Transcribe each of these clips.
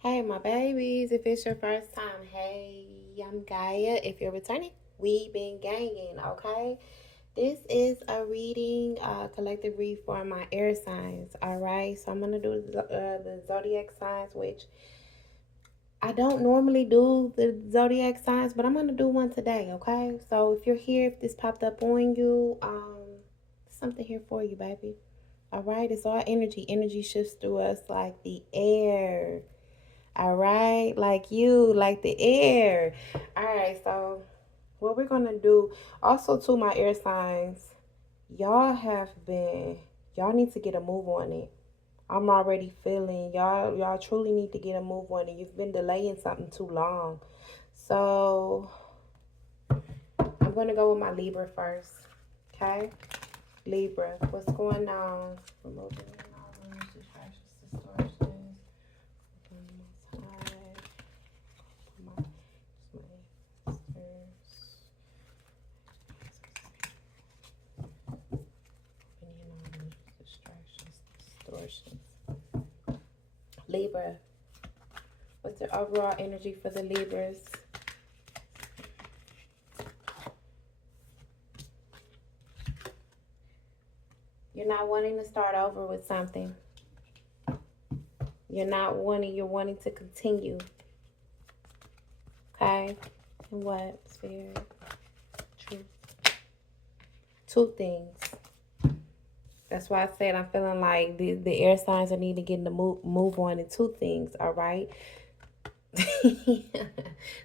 Hey, my babies, if it's your first time, hey, I'm Gaia. If you're returning, we been ganging, okay? This is a reading, collective read for my air signs, all right? So I'm going to do the zodiac signs, which I don't normally do the zodiac signs, but I'm going to do one today, okay? So if you're here, if this popped up on you, something here for you, baby. All right, it's all energy. Energy shifts through us like the air. All right, like you, like the air. All right, so what we're gonna do also to my air signs, y'all need to get a move on it. I'm already feeling y'all truly need to get a move on it. You've been delaying something too long. So I'm gonna go with my Libra first. Okay? Libra, what's going on? Removing all distractions, distortions. Libra, what's the overall energy for the Libras? You're not wanting to start over with something. You're wanting to continue. Okay? And what? Spirit. Truth. Two things. That's why I said I'm feeling like the air signs are needing to get to move on in two things, all right?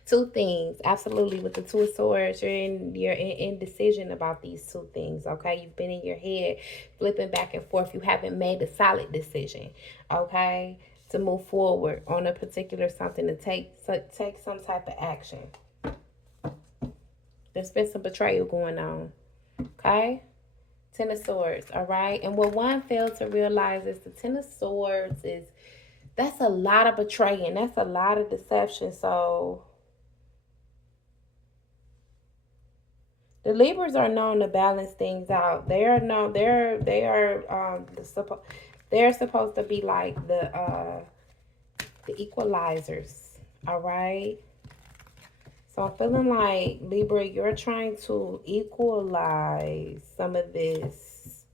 Two things, absolutely. With the Two of Swords, you're in indecision about these two things. Okay, you've been in your head flipping back and forth. You haven't made a solid decision. Okay, to move forward on a particular something, to take some type of action. There's been some betrayal going on. Okay. Ten of Swords, all right? And what one failed to realize is the Ten of Swords is, that's a lot of betraying. That's a lot of deception. So the Libras are known to balance things out. They're supposed to be like the equalizers, all right? So I'm feeling like, Libra, you're trying to equalize some of this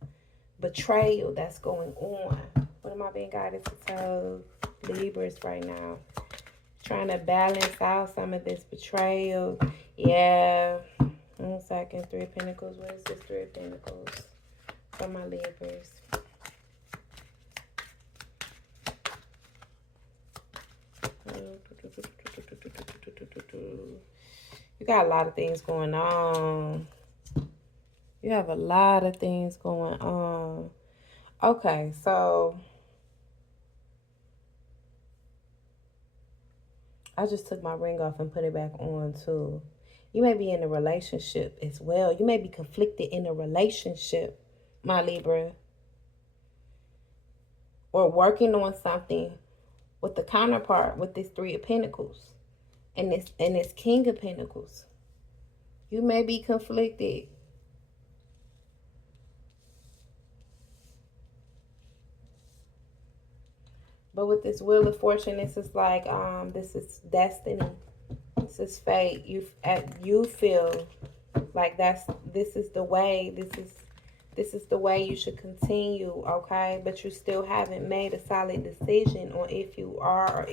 betrayal that's going on. What am I being guided to tell Libras right now? Trying to balance out some of this betrayal. Yeah. 1 second. Three of Pentacles. What is this Three of Pentacles for my Libras? You got a lot of things going on. You have a lot of things going on. Okay, so I just took my ring off and put it back on too. You may be in a relationship as well. You may be conflicted in a relationship, my Libra. Or working on something with the counterpart with this Three of Pentacles and this King of Pentacles. You may be conflicted. But with this Wheel of Fortune, this is like this is destiny. This is fate. You feel like this is the way. This is the way you should continue, okay? But you still haven't made a solid decision on if you are or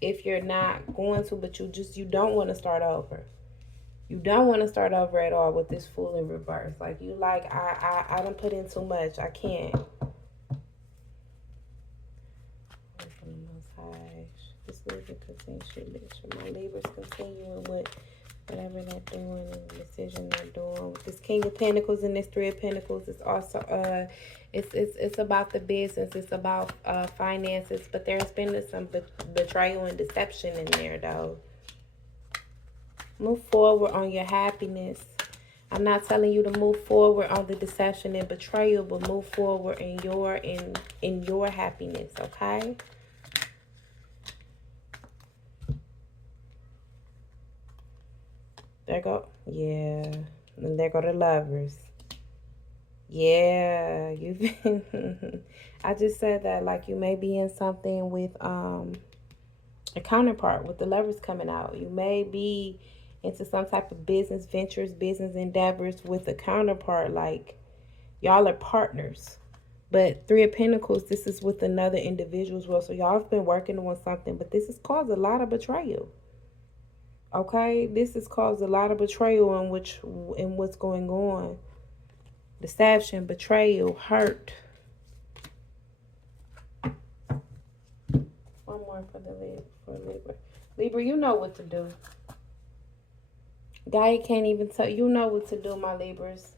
if you're not going to, but you don't want to start over. You don't want to start over at all with this Fool in reverse. Like, you like, I don't put in too much. I can't. This Libra continues. My Libras continuing with whatever they're doing and the decision they're doing. With this King of Pentacles and this Three of Pentacles, it's also it's about the business. It's about finances. But there's been some betrayal and deception in there, though. Move forward on your happiness. I'm not telling you to move forward on the deception and betrayal, but move forward in your happiness, okay? There go. Yeah. And there go the Lovers. Yeah. You've been I just said that, like, you may be in something with a counterpart with the Lovers coming out. You may be into some type of business ventures, business endeavors with a counterpart. Like, y'all are partners. But Three of Pentacles, this is with another individual as well. So y'all have been working on something, but this has caused a lot of betrayal. Okay? This has caused a lot of betrayal in what's going on. Deception, betrayal, hurt. One more for Libra. Libra, you know what to do. Gaia can't even tell you know what to do, my Libras.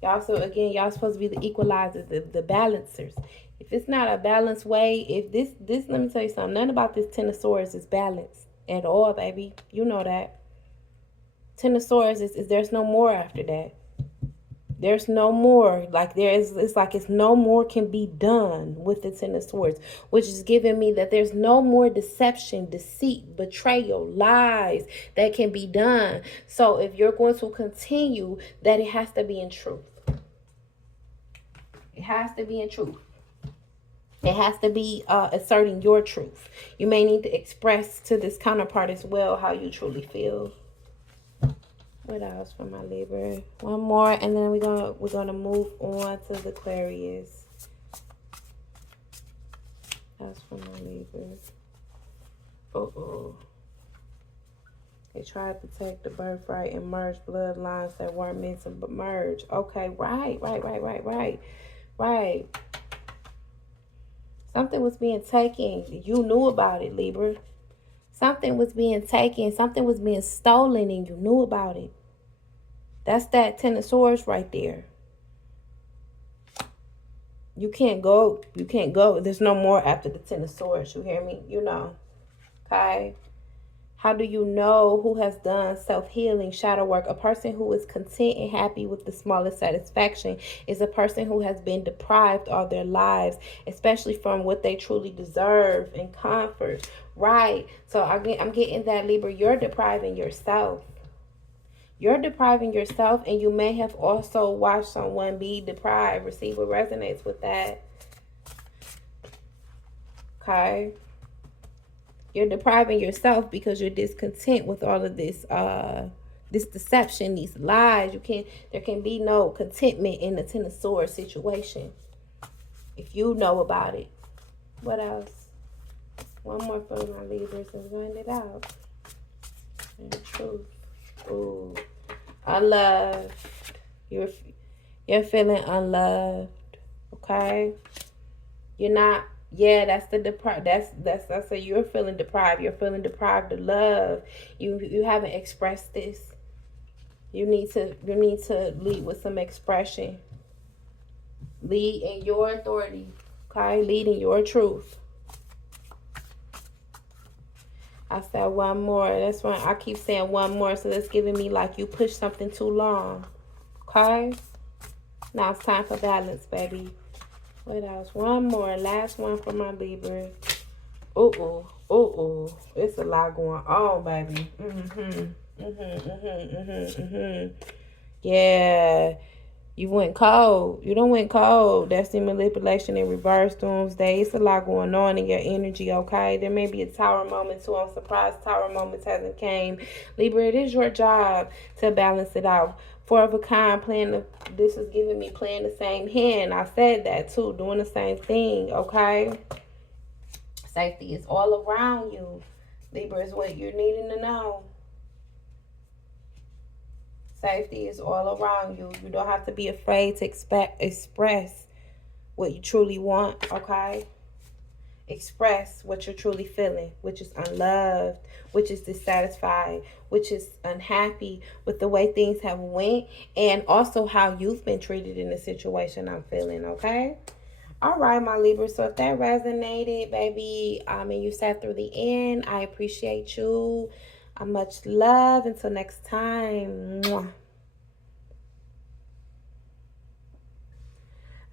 Y'all, so again, y'all supposed to be the equalizers, the balancers. If it's not a balanced way, if this, let me tell you something. None about this Ten of Swords is balanced at all, baby. You know that. Ten of Swords is there's no more after that. There's no more. Like, it's like it's no more can be done with the Ten of Swords, which is giving me that there's no more deception, deceit, betrayal, lies that can be done. So if you're going to continue, that it has to be in truth. It has to be in truth. It has to be asserting your truth. You may need to express to this counterpart as well how you truly feel. What else for my Libra? One more, and then we're gonna move on to the Aquarius. That's for my Libra. They tried to take the birthright and merge bloodlines that weren't meant to merge. Okay, right. Something was being taken. You knew about it, Libra. Something was being taken. Something was being stolen, and you knew about it. That's that Ten of Swords right there. You can't go. You can't go. There's no more after the Ten of Swords. You hear me? You know. Okay? How do you know who has done self-healing, shadow work? A person who is content and happy with the smallest satisfaction is a person who has been deprived all their lives, especially from what they truly deserve and comfort. Right. So I'm getting that, Libra. You're depriving yourself. You're depriving yourself, and you may have also watched someone be deprived. Receive what resonates with that. Okay. You're depriving yourself because you're discontent with all of this this deception, these lies. There can be no contentment in the Ten of Swords situation. If you know about it. What else? One more for my Libras and wind it out. And truth. Ooh. Unloved. You're feeling unloved. Okay? You're not. Yeah, that's the deprived. That's a you're feeling deprived. You're feeling deprived of love. You haven't expressed this. You need to lead with some expression. Lead in your authority. Okay? Lead in your truth. I said one more. That's why I keep saying one more. So that's giving me like you pushed something too long. Okay? Now it's time for balance, baby. What else? One more. Last one for my Libra. It's a lot going on, baby. Yeah. You went cold. You done went cold. That's the manipulation in reverse doomsday. It's a lot going on in your energy, okay? There may be a tower moment too. I'm surprised tower moments hasn't came. Libra, it is your job to balance it out. Four of a kind, this is giving me playing the same hand. I said that too, doing the same thing, okay? Safety is all around you. Libra is what you're needing to know. Safety is all around you. You don't have to be afraid to express what you truly want, okay? Express what you're truly feeling, which is unloved, which is dissatisfied, which is unhappy with the way things have went, and also how you've been treated in the situation I'm feeling, okay? All right, my Libra. So if that resonated, baby, and you sat through the end, I appreciate you. Much love. Until next time. Mwah.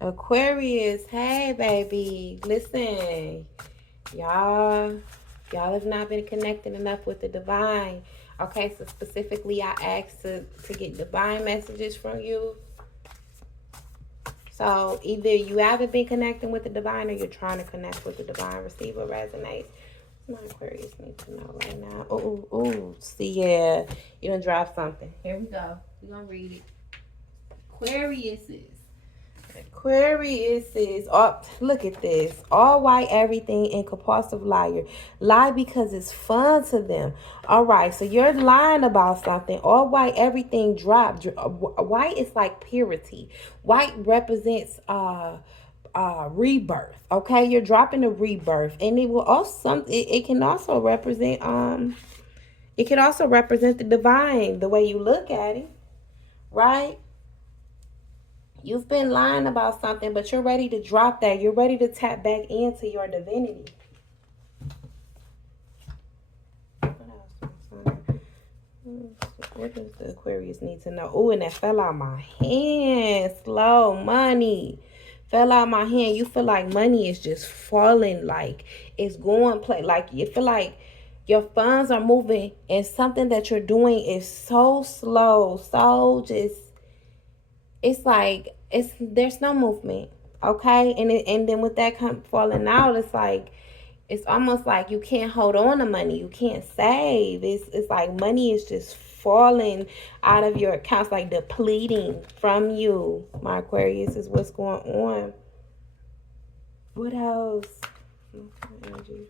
Aquarius, hey, baby. Listen, y'all have not been connected enough with the divine. Okay, so specifically, I asked to get divine messages from you. So either you haven't been connecting with the divine or you're trying to connect with the divine. Receive what resonates. My Aquarius need to know right now? Oh, see, yeah. You done dropped something. Here we go. We're going to read it. Aquarius is, oh, look at this. All white everything and compulsive liar. Lie because it's fun to them. All right, so you're lying about something. All white everything dropped. White is like purity. White represents rebirth. Okay, you're dropping a rebirth, and it will also it can also represent it can also represent the divine, the way you look at it, right? You've been lying about something, but you're ready to drop that. You're ready to tap back into your divinity. What does the Aquarius need to know? Oh, and that fell out my hand. Slow money. Fell out my hand. You feel like money is just falling, like it's going play. Like you feel like your funds are moving, and something that you're doing is so slow, so just, it's like there's no movement, okay? And then with that falling out, it's like it's almost like you can't hold on to money, you can't save. It's like money is just falling out of your accounts, like depleting from you. My Aquarius is what's going on. What else? Energy.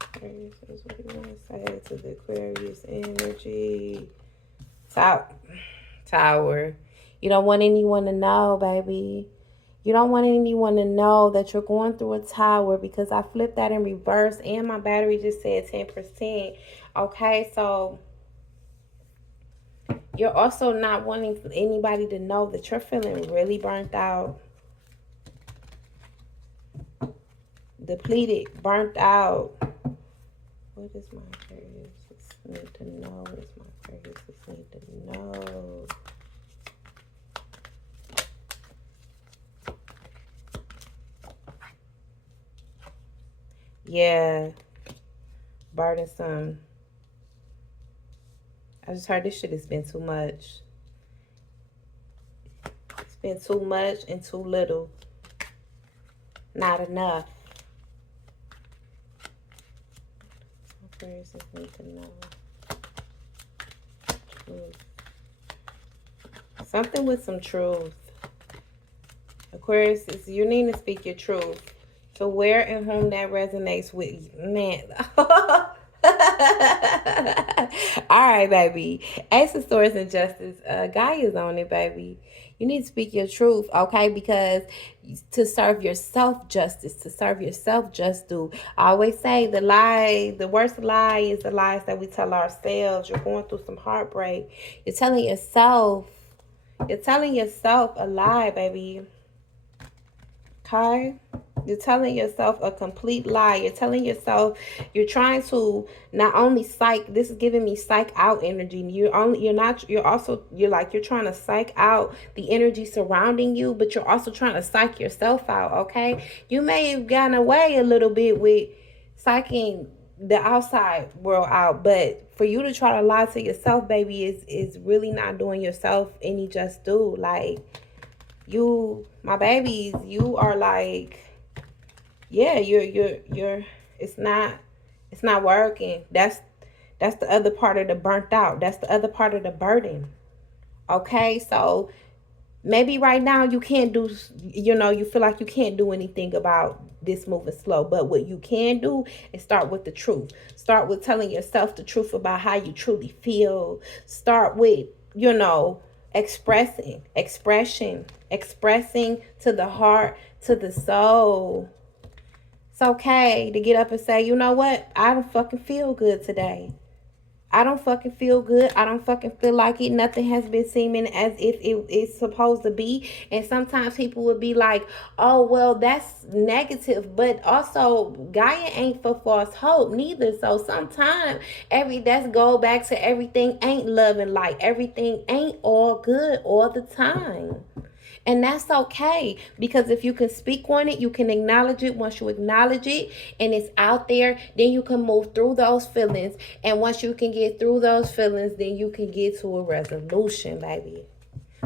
Aquarius is what you want to say to the Aquarius energy. Tower. You don't want anyone to know, baby. You don't want anyone to know that you're going through a tower, because I flipped that in reverse and my battery just said 10%. Okay, so you're also not wanting anybody to know that you're feeling really burnt out, depleted, burnt out. What does my Aquarius need to know? What does my Aquarius need to know? Yeah, burdensome. I just heard this shit has been too much. It's been too much and too little. Not enough. Aquarius need to know. Truth. Something with some truth. Aquarius, you need to speak your truth. So where and whom that resonates with, man. All right, baby. Ace of Swords and Justice. Gaia's on it, baby. You need to speak your truth, okay? Because to serve yourself justice, to serve yourself just do. I always say the worst lie is the lies that we tell ourselves. You're going through some heartbreak. You're telling yourself a lie, baby. Okay? You're telling yourself a complete lie. You're telling yourself, you're trying to not only psych, this is giving me psych out energy. You're trying to psych out the energy surrounding you, but you're also trying to psych yourself out, okay? You may have gotten away a little bit with psyching the outside world out, but for you to try to lie to yourself, baby, is really not doing yourself any just due. Like, you, my babies, you are like, yeah, you're it's not working. That's the other part of the burnt out. That's the other part of the burden. Okay, so maybe right now you can't do, you feel like you can't do anything about this moving slow, but what you can do is start with the truth. Start with telling yourself the truth about how you truly feel. Start with, expressing to the heart, to the soul. It's okay to get up and say, you know what? I don't fucking feel good today. I don't fucking feel good. I don't fucking feel like it. Nothing has been seeming as if it's supposed to be. And sometimes people would be like, oh, well, that's negative. But also, Gaia ain't for false hope neither. So sometimes let's go back to everything ain't love and light. Everything ain't all good all the time. And that's okay, because if you can speak on it, you can acknowledge it. Once you acknowledge it and it's out there, then you can move through those feelings. And once you can get through those feelings, then you can get to a resolution, baby.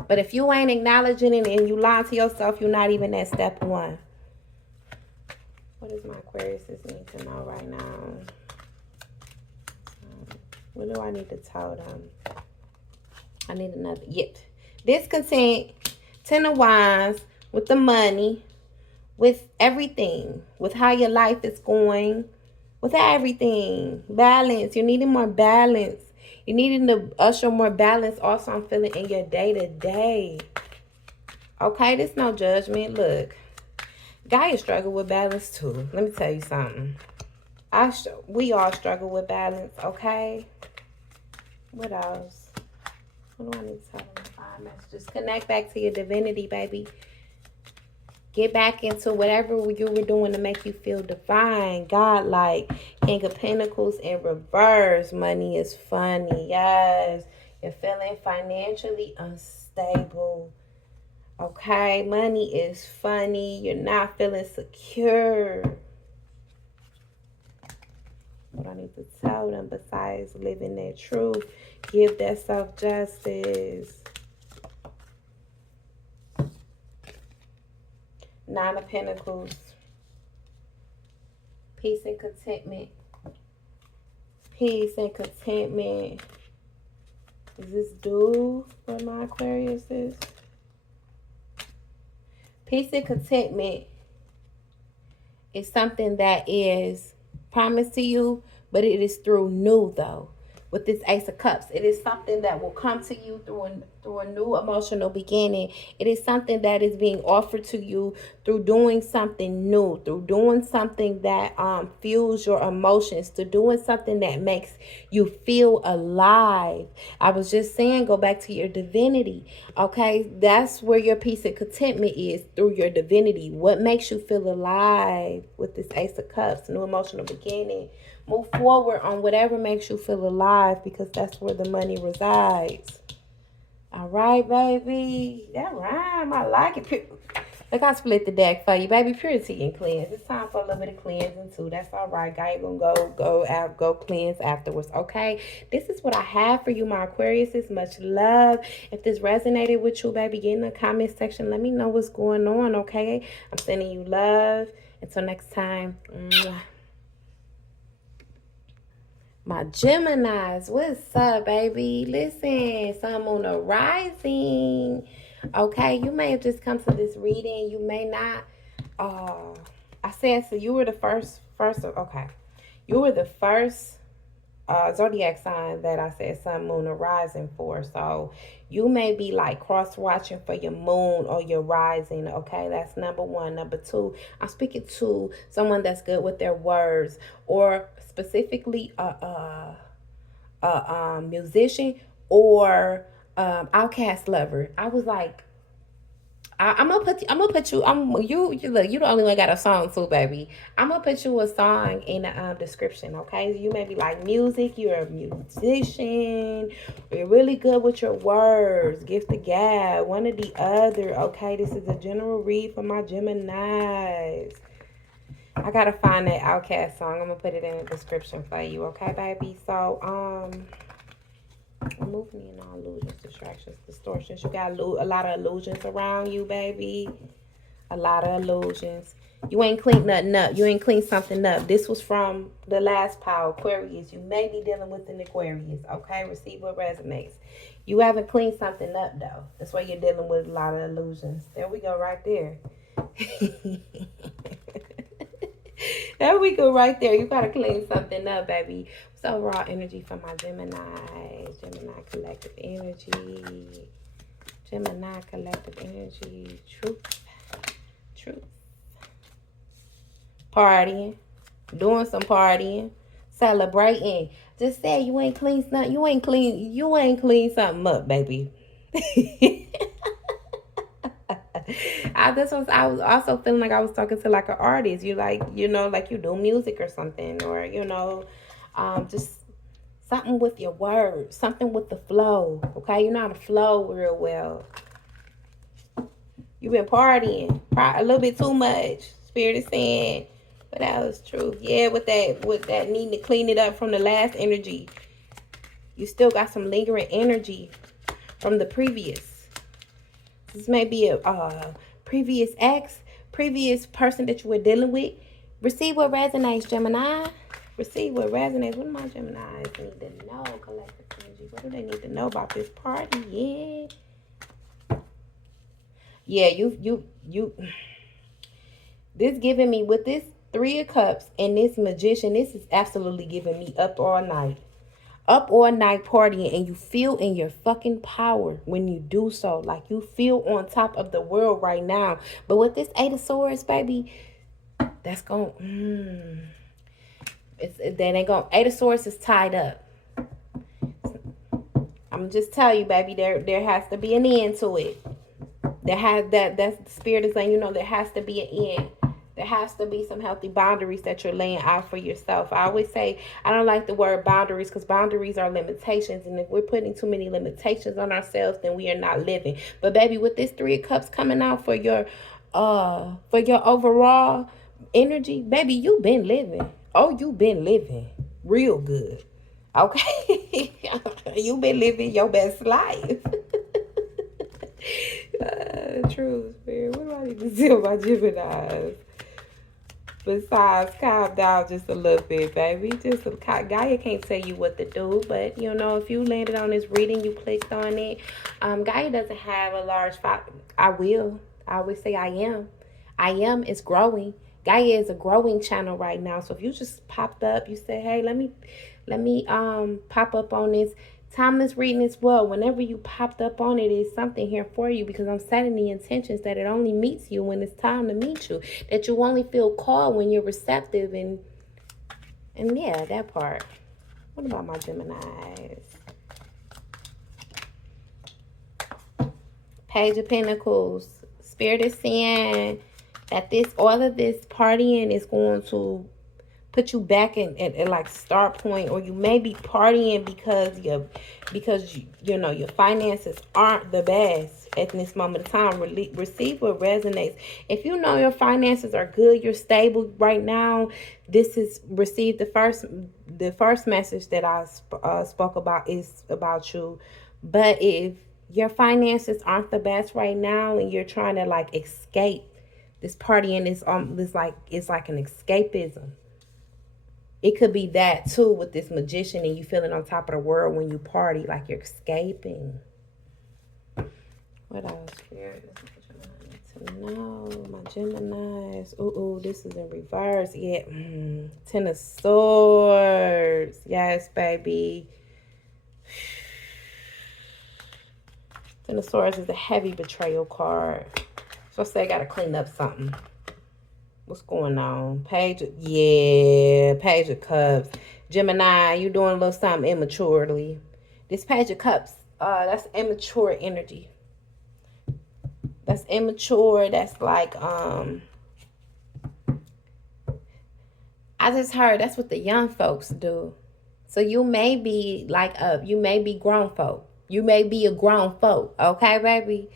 But if you ain't acknowledging it and you lie to yourself, you're not even at step one. What does my Aquarius need to know right now? What do I need to tell them? I need another. Yep. Discontent. Ten of Wands. With the money. With everything. With how your life is going. With everything. Balance. You're needing more balance. You're needing to usher more balance. Also, I'm feeling in your day-to-day. Okay, there's no judgment. Look. Gaia struggle with balance too. Let me tell you something. We all struggle with balance, okay? What else? What do I need to tell them? 5 messages. Connect back to your divinity, baby. Get back into whatever you were doing to make you feel divine, godlike. King of Pentacles in reverse. Money is funny. Yes. You're feeling financially unstable. Okay? Money is funny. You're not feeling secure. What I need to tell them besides living their truth? Give that self-justice. 9 of Pentacles. Peace and contentment. Peace and contentment. Is this due for my Aquariuses? Peace and contentment is something that is promised to you, but it is through new, though. With this Ace of Cups, it is something that will come to you through a new emotional beginning. It is something that is being offered to you through doing something new, through doing something that fuels your emotions, to doing something that makes you feel alive. I was just saying, go back to your divinity, okay? That's where your peace and contentment is, through your divinity. What makes you feel alive with this Ace of Cups, new emotional beginning. Move forward on whatever makes you feel alive, because that's where the money resides. All right, baby. That rhyme. I like it. Look, I split the deck for you, baby. Purity and cleanse. It's time for a little bit of cleansing, too. That's all right. Gaia gonna go cleanse afterwards, okay? This is what I have for you, my Aquariuses. Much love. If this resonated with you, baby, get in the comment section. Let me know what's going on, okay? I'm sending you love. Until next time. Mwah. My Geminis, what's up, baby? Listen, Sun, Moon, or Rising. Okay, you may have just come to this reading. You may not. I said, so you were the first, okay. You were the first zodiac sign that I said Sun, Moon, or Rising for. So you may be like cross-watching for your moon or your rising, okay? That's number 1. Number 2, I'm speaking to someone that's good with their words, or specifically a musician or outcast lover. I was like, I'm gonna put you. Look. You the only one got a song too, baby. I'm gonna put you a song in the description, okay? You may be like music. You're a musician. Or you're really good with your words. Gift of gab, one or the other. Okay, this is a general read for my Geminis. I gotta find that Outcast song. I'm gonna put it in the description for you, okay, baby? So, remove me and all illusions, distractions, distortions. You got a lot of illusions around you, baby. A lot of illusions. You ain't cleaned nothing up. You ain't cleaned something up. This was from the last pile, Aquarius. You may be dealing with an Aquarius, okay? Receive what resonates. You haven't cleaned something up, though. That's why you're dealing with a lot of illusions. There we go, right there. There we go, right there. You gotta clean something up, baby. So raw energy for my Gemini. Gemini collective energy. Gemini collective energy. Truth. Partying. Doing some partying. Celebrating. Just say you ain't clean something. You ain't clean something up, baby. I was also feeling like I was talking to like an artist. You like, like you do music or something, or just something with your words, something with the flow. Okay, you know how to flow real well. You've been partying a little bit too much. Spirit is saying, but that was true. Yeah, with that needing to clean it up from the last energy. You still got some lingering energy from the previous. This may be a previous ex, previous person that you were dealing with. Receive what resonates, Gemini. Receive what resonates. What do my Geminis need to know? Collective energy. What do they need to know about this party? Yeah, you. This giving me, with this Three of Cups and this Magician, this is absolutely giving me up all night. Up all night partying, and you feel in your fucking power when you do so. Like you feel on top of the world right now. But with this Eight of Swords, baby, that's going that ain't going. Eight of Swords is tied up. I'm just tell you, baby, there has to be an end to it. That's the spirit is saying, you know, there has to be an end. There has to be some healthy boundaries that you're laying out for yourself. I always say, I don't like the word boundaries, because boundaries are limitations. And if we're putting too many limitations on ourselves, then we are not living. But baby, with this Three of Cups coming out for your overall energy, baby, you've been living. Oh, you've been living real good. Okay? You've been living your best life. True, spirit. What do I need to tell my Geminis? Besides, calm down just a little bit, baby. Gaia can't tell you what to do, but you know, if you landed on this reading, you clicked on it. Gaia doesn't have a large I always say I am. I am is growing. Gaia is a growing channel right now. So if you just popped up, you say, hey, let me pop up on this timeless reading as well. Whenever you popped up on it, is something here for you, because I'm setting the intentions that it only meets you when it's time to meet you, that you only feel called when you're receptive, and yeah, that part. What about my Geminis? Page of Pentacles. Spirit is saying that all of this partying is going to put you back at like start point, or you may be partying because you know your finances aren't the best at this moment of time. Receive what resonates. If you know your finances are good, you're stable right now, this is receive the first message that I spoke about is about you. But if your finances aren't the best right now, and you're trying to like escape this partying, it's like an escapism. It could be that too with this Magician, and you feeling on top of the world when you party, like you're escaping. What else? Spirit, to know my Geminis. Ooh, this is in reverse. Yeah. Ten of Swords. Yes, baby. Ten of Swords is a heavy betrayal card. So I say I gotta clean up something. What's going on? Page of Cups. Gemini, you doing a little something immaturely. This Page of Cups, that's immature energy. That's immature. That's like, I just heard that's what the young folks do. So you may be like, you may be grown folk. You may be a grown folk. Okay, baby?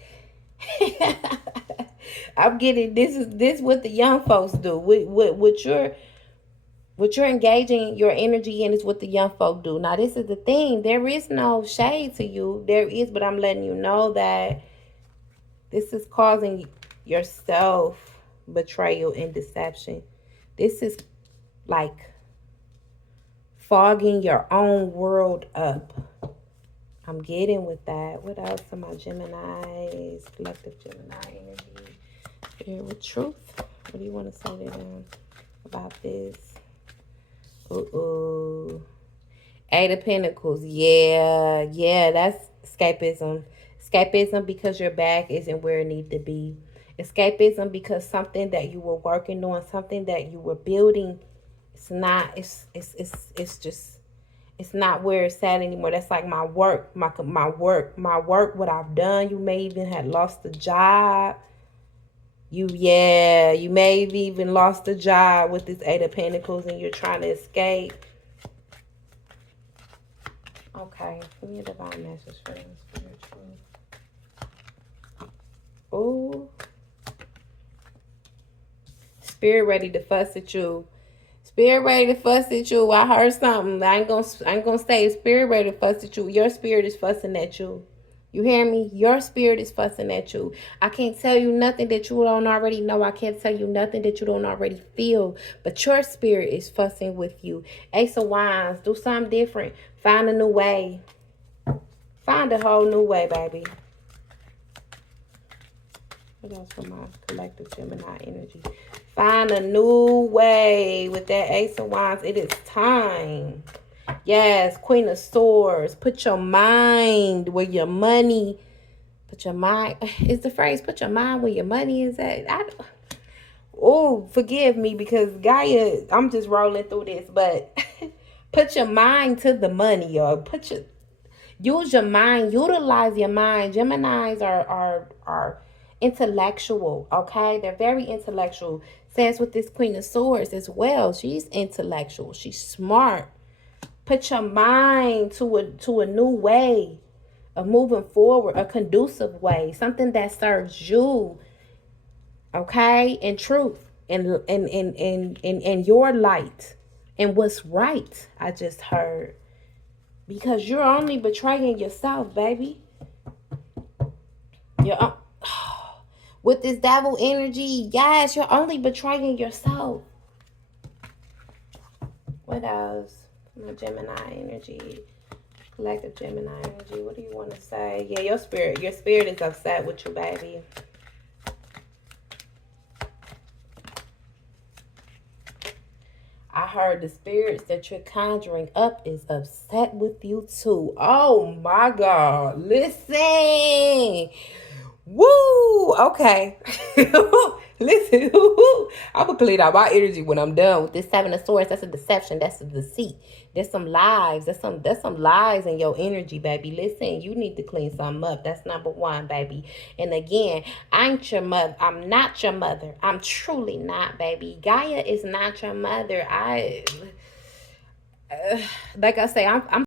I'm getting this what the young folks do. What you're engaging your energy in is what the young folk do. Now, this is the thing. There is no shade to you. There is, but I'm letting you know that this is causing yourself betrayal and deception. This is like fogging your own world up. I'm getting with that. What else are my Geminis? Collective Gemini energy. Here with truth. What do you want to say to them about this? Eight of Pentacles. Yeah, that's escapism. Escapism because your back isn't where it needs to be. Escapism because something that you were working on, something that you were building, it's not where it's at anymore. That's like my work, what I've done. You may even have lost a job. You may have even lost a job with this Eight of Pentacles, and you're trying to escape. Okay, give me a divine message for them, spiritual. Oh, spirit ready to fuss at you. Spirit ready to fuss at you. I heard something. I ain't gonna say spirit ready to fuss at you. Your spirit is fussing at you. You hear me? Your spirit is fussing at you. I can't tell you nothing that you don't already know. I can't tell you nothing that you don't already feel. But your spirit is fussing with you. Ace of Wands. Do something different. Find a new way. Find a whole new way, baby. What else for my collective Gemini energy? Find a new way with that Ace of Wands. It is time. Yes, Queen of Swords. Put your mind where your money. Put your mind. Is the phrase put your mind where your money is at? Oh, forgive me because Gaia, I'm just rolling through this. But put your mind to the money, or use your mind. Utilize your mind. Geminis are intellectual, okay? They're very intellectual. Says with this Queen of Swords as well. She's intellectual. She's smart. Put your mind to a new way of moving forward, a conducive way, something that serves you, okay, in truth, in your light, and what's right. I just heard, because you're only betraying yourself, baby. You're with this devil energy. Yes, you're only betraying yourself. What else? My Gemini energy. Collective Gemini energy. What do you want to say? Yeah, your spirit is upset with you, baby. I heard the spirits that you're conjuring up is upset with you too. Oh my God. Listen. Woo! Okay. Listen. I'm going to clean out my energy when I'm done with this Seven of Swords. That's a deception. That's a deceit. There's some lies. There's some lies in your energy, baby. Listen, you need to clean something up. That's number one, baby. And again, I ain't your mother. I'm not your mother. I'm truly not, baby. Gaia is not your mother. Like I say, I'm